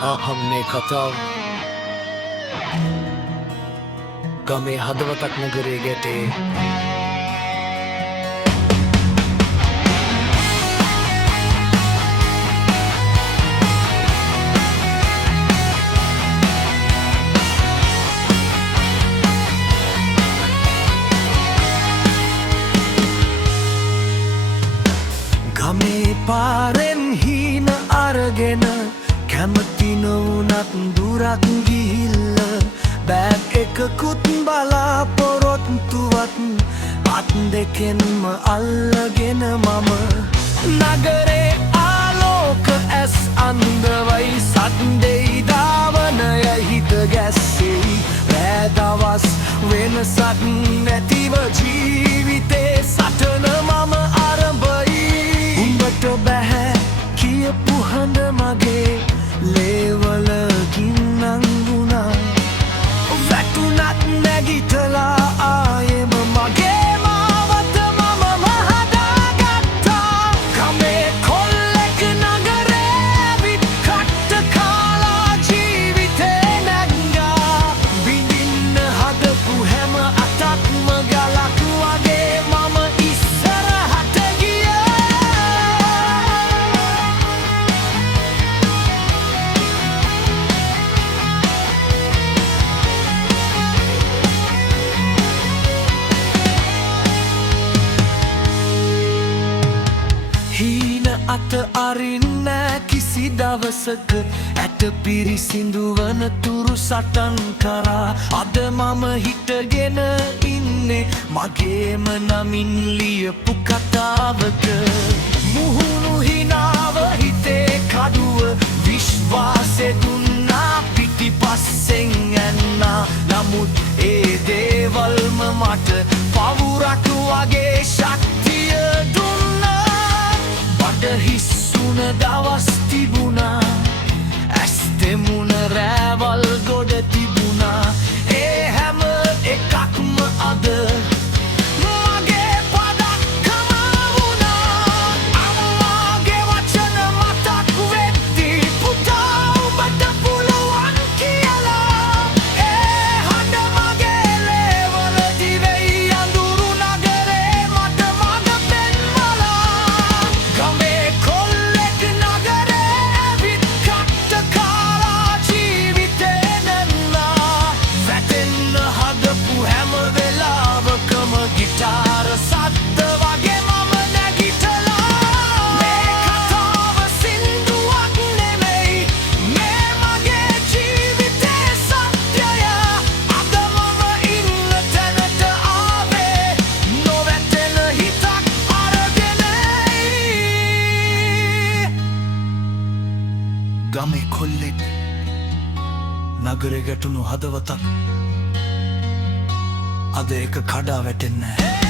हमने කතාව ගමේ හදවතක් නගරේ ගැටේ ගමේ පාරෙන් හීන අරගෙන කැමති නොවුනත් දුරක් ගිහිල්ල බෑග් එකකුත් බලාපොරොත්තුවත් අත් දෙකෙන්ම අල්ලගෙන මම නගරේ ආලෝක ඇස් අන්දවයි සද්දෙයි ධාවනය හිත ගැස්සෙයි රෑ දවස් වෙනසක් නැතිව ජීවිතේ සටන මම ආරම්භයි උඹට බැහැ කියපු හඬ මගේ ලේවල ගින්නන් වුණා වැටුණත් නැගිටලා ආයෙම මගේ මාවත මම හදාගත්තා ගමේ කොල්ලෙක් නගරේ ඇවිත් කට්ට කාලා ජීවිතේ නැංගා විඳින්න හදපු හැම අතක්ම ගලක් වගේ මම ඉස්සරහට හීන අත අරින්න කිසි දවසක ඇට පිරිසිදු වන තුරු සටන් කරා අද මම හිටගෙන ඉන්නේ මගේම නමින් ලියපු කතාවක මුහුණු හිනාව හිතේ කඩුව විශ්වාසෙ දුන්නා පිටිපස්සෙන් ඇන්නා නමුත් ඒ දේවල්ම මට පවුරක් වගේ ශක්තිය දුන්නා බඩ හිස්සුන දවස් තිබුණා ඇස් දෙමුණ රෑවල් ගොඩ තිබුණා ඒ හැම එකක්ම අද මගේ පදක්කම වුණා අම්මාගේ වචන මතක් වෙද්දී පුතා උඹට පුළුවන් කියලා ඒ හඬ මගේ ලේවල දිවෙයි අඳුරු නගරේ මට මඟ පෙන්වලා ගමේ කොල්ලෙක් නගරේ ඇවිත් කට්ට කාලා ජීවිතේ නැන්නා වැටෙන්න හදපු හැම වෙලාවකම ගිටාර සද්ද වගේ මම නැගිටලා මේ කතාව සින්දුවක් නෙමෙයි මේ මගේ ජීවිතේ සත්‍යය අද මම ඉන්න තැනට ආවේ නොවැටෙන හිතක් අරගෙනයි ගමේ කොල්ලෙක් නගරේ ගැටුණු හදවතක් අද ඒක කඩා වැටෙන්නේ නැහැ